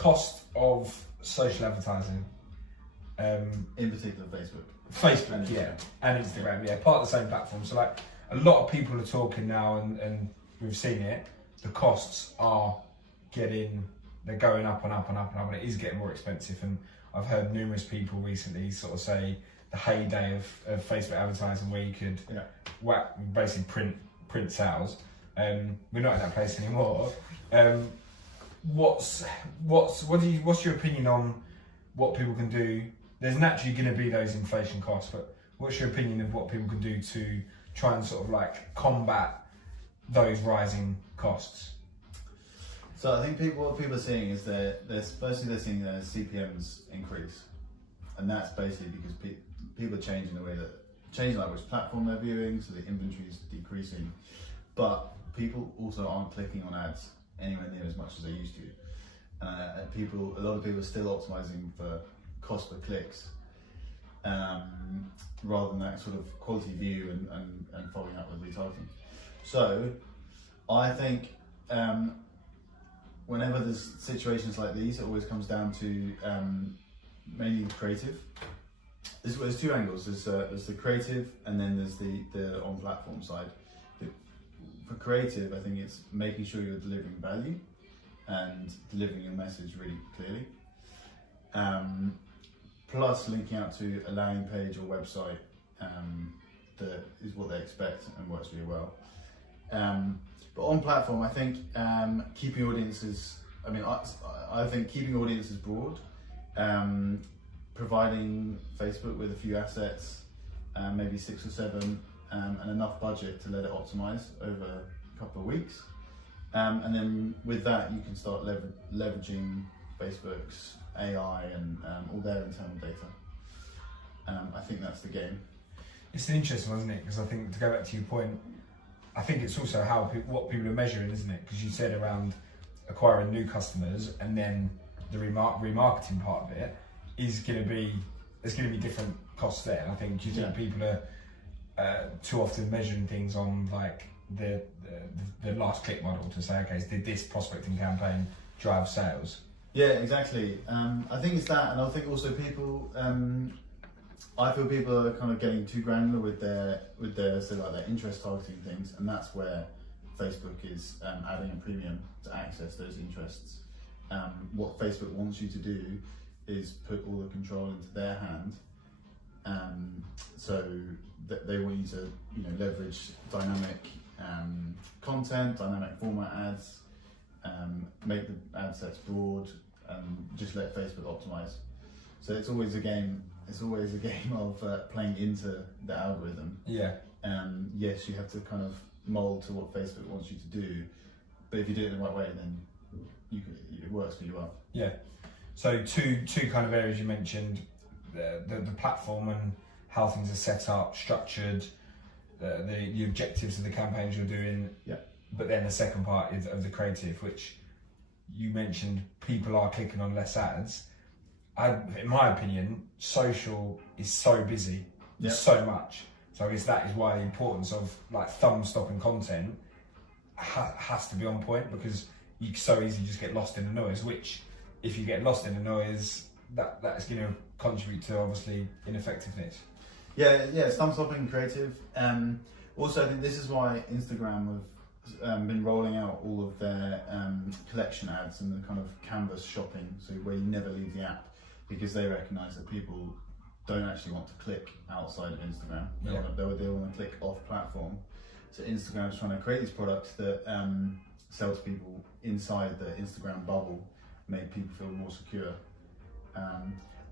cost of social advertising. In particular, Facebook. Facebook, yeah, and Instagram, yeah, part of the same platform. So like a lot of people are talking now, and we've seen it. The costs are they're going up and up and up and up, and it is getting more expensive. And I've heard numerous people recently sort of say the heyday of Facebook advertising, where you could basically print sales. We're not in that place anymore. What's your opinion on what people can do? There's naturally going to be those inflation costs, but what's your opinion of what people can do to try and sort of like combat those rising costs? So I think what people are seeing is they're seeing their CPMs increase, and that's basically because people are changing like which platform they're viewing, so the inventory is decreasing, but people also aren't clicking on ads anywhere near as much as they used to. And a lot of people are still optimizing for cost per clicks, rather than that sort of quality view and following up with retargeting. So I think whenever there's situations like these, it always comes down to mainly the creative. There's two angles. There's the creative, and then there's the on-platform side. For creative, I think it's making sure you're delivering value and delivering your message really clearly. Plus linking out to a landing page or website that is what they expect and works really well. But on platform, I think keeping audiences. I think keeping audiences broad, providing Facebook with a few assets, maybe 6 or 7, and enough budget to let it optimize over a couple of weeks, and then with that you can start leveraging Facebook's AI and all their internal data. I think that's the game. It's an interesting one, isn't it? Because I think, to go back to your point, I think it's also what people are measuring, isn't it? Because you said around acquiring new customers, and then the remarketing part of it is going to be, there's going to be different costs there. And I think, do you think people are too often measuring things on like the last click model to say, okay, did this prospecting campaign drive sales? Yeah, exactly. I think it's that, and I think also people. I feel people are kind of getting too granular with their so like their interest targeting things, and that's where Facebook is adding a premium to access those interests. What Facebook wants you to do is put all the control into their hand, so that they want you to leverage dynamic content, dynamic format ads, make the ad sets broad, and just let Facebook optimize. So it's always a game. It's always a game of playing into the algorithm. Yeah. Yes, you have to kind of mold to what Facebook wants you to do, but if you do it in the right way, then it works for you well. Yeah. So two kind of areas you mentioned: the platform and how things are set up, structured, the objectives of the campaigns you're doing. Yeah. But then the second part is of the creative, which you mentioned people are clicking on less ads. In my opinion, social is so busy, there's so much. So I guess that is why the importance of like thumb-stopping content has to be on point, because you so easily just get lost in the noise, which if you get lost in the noise, that's going to contribute to obviously ineffectiveness. Yeah, it's thumb-stopping creative. Also, I think this is why Instagram have been rolling out all of their collection ads and the kind of canvas shopping, so where you never leave the app, because they recognise that people don't actually want to click outside of Instagram. They want to click off platform. So Instagram is trying to create these products that sell to people inside the Instagram bubble, make people feel more secure.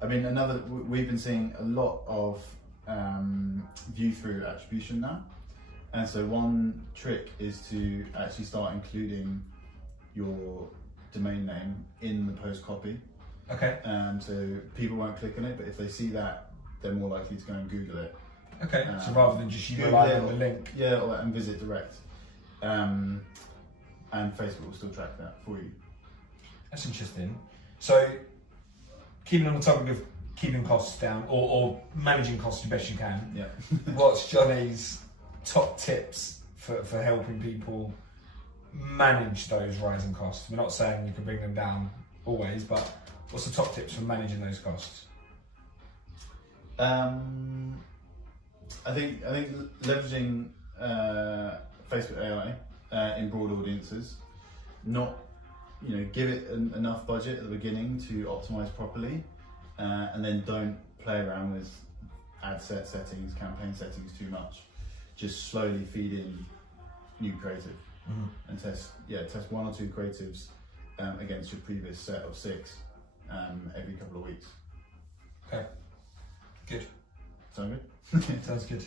We've been seeing a lot of view-through attribution now. And so one trick is to actually start including your domain name in the post copy. Okay. So people won't click on it, but if they see that, they're more likely to go and Google it. Okay. So rather than just relying on the link. Yeah, and visit direct. And Facebook will still track that for you. That's interesting. So keeping on the topic of keeping costs down or managing costs the best you can. Yeah. What's Johnny's top tips for helping people manage those rising costs? We're not saying you can bring them down always, but what's the top tips for managing those costs? I think leveraging Facebook AI in broad audiences, not give it enough budget at the beginning to optimize properly, and then don't play around with ad set settings, campaign settings too much. Just slowly feed in new creative and test 1 or 2 creatives against your previous set of 6 every couple of weeks. Okay, good. Sound good? Sounds good.